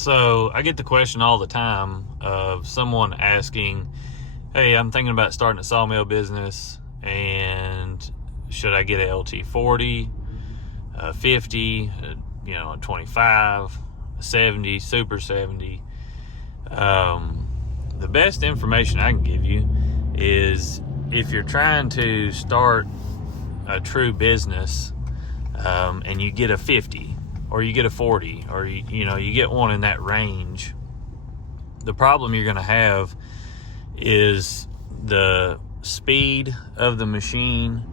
So I get the question all the time of someone asking, hey, I'm thinking about starting a sawmill business, and should I get a LT40, a 50, a 25, a 70, Super 70? The best information I can give you is if you're trying to start a true business, and you get a 50 or you get a 40 or you get one in that range, the problem you're going to have is the speed of the machine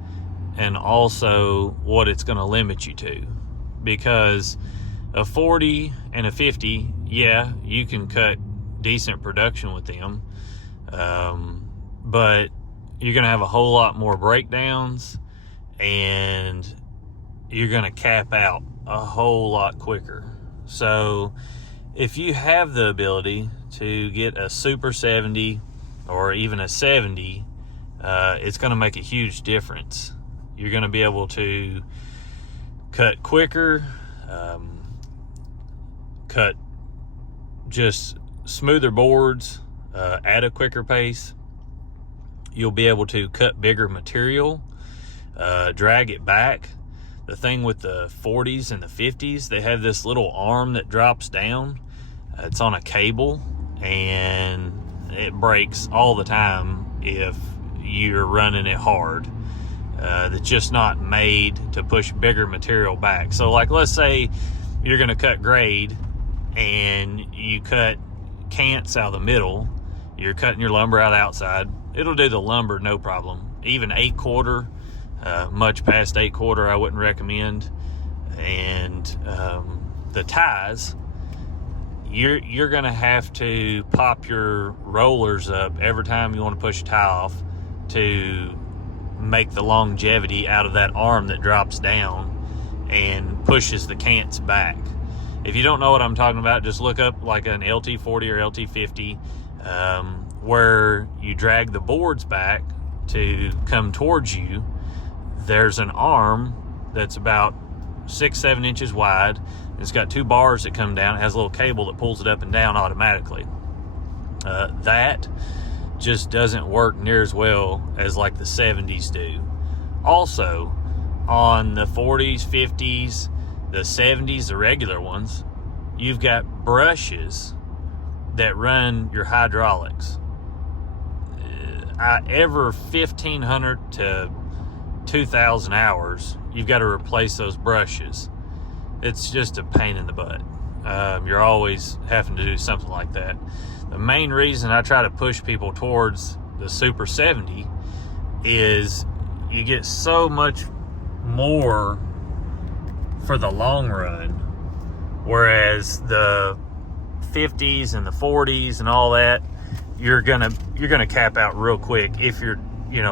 and also what it's going to limit you to. Because a 40 and a 50, yeah, you can cut decent production with them, but you're going to have a whole lot more breakdowns, and you're going to cap out a whole lot quicker. So if you have the ability to get a Super 70 or even a 70, it's going to make a huge difference. You're going to be able to cut quicker, cut just smoother boards at a quicker pace. You'll be able to cut bigger material, drag it back. The thing with the 40s and the 50s, they have this little arm that drops down. It's on a cable, and it breaks all the time if you're running it hard. That's just not made to push bigger material back. So like, let's say you're going to cut grade and you cut cants out of the middle. You're cutting your lumber out outside. It'll do the lumber no problem. Even 8/4, much past 8/4 I wouldn't recommend. And the ties, you're going to have to pop your rollers up every time you want to push a tie off to make the longevity out of that arm that drops down and pushes the cants back. If you don't know what I'm talking about, just look up like an LT40 or LT50, where you drag the boards back to come towards you. There's an arm that's about 6-7 inches wide. It's got 2 bars that come down. It has a little cable that pulls it up and down automatically. That just doesn't work near as well as like the 70s do. Also, on the 40s, 50s, the 70s, the regular ones, you've got brushes that run your hydraulics. Every 1,500 to 2,000 hours, you've got to replace those brushes. It's just a pain in the butt. You're always having to do something like that. The main reason I try to push people towards the Super 70 is you get so much more for the long run, whereas the 50s and the 40s and all that, you're gonna cap out real quick if you're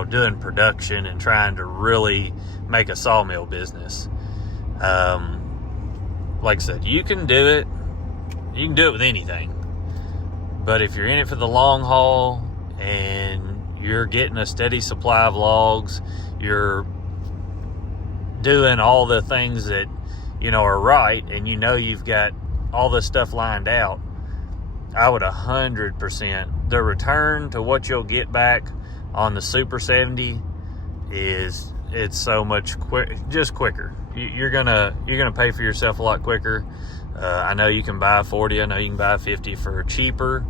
doing production and trying to really make a sawmill business. Like I said, you can do it with anything, but if you're in it for the long haul and you're getting a steady supply of logs, you're doing all the things that are right, and you've got all this stuff lined out, I would 100%. The return to what you'll get back on the Super 70 it's so much quicker. You're gonna pay for yourself a lot quicker. I know you can buy a 40. I know you can buy a 50 for cheaper,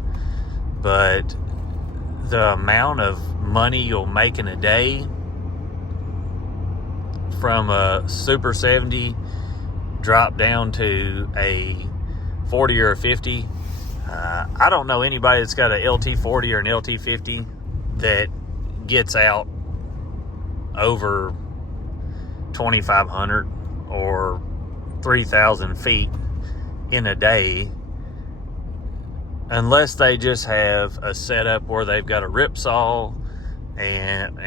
but the amount of money you'll make in a day from a Super 70 drop down to a 40 or a 50. I don't know anybody that's got an LT40 or an LT50 that gets out over 2,500 or 3,000 feet in a day, unless they just have a setup where they've got a rip saw and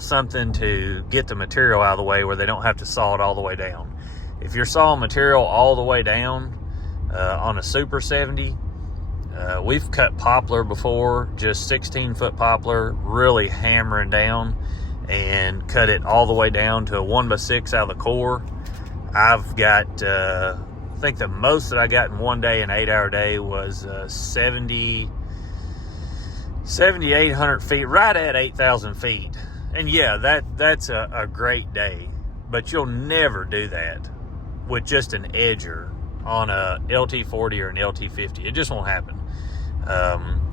something to get the material out of the way where they don't have to saw it all the way down. If you're sawing material all the way down on a Super 70, we've cut poplar before, just 16-foot poplar, really hammering down, and cut it all the way down to a 1x6 out of the core. I've got I think the most that I got in one day, an 8-hour day, was 7,800 feet, right at 8,000 feet. And yeah, that's a great day, but you'll never do that with just an edger on a LT40 or an LT50. It just won't happen.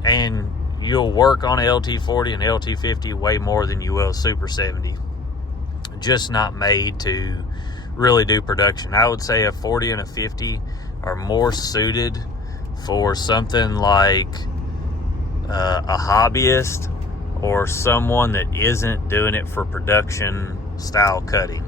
And you'll work on a LT40 and LT50 way more than you will a Super 70. Just not made to really do production. I would say a 40 and a 50 are more suited for something like a hobbyist or someone that isn't doing it for production style cutting.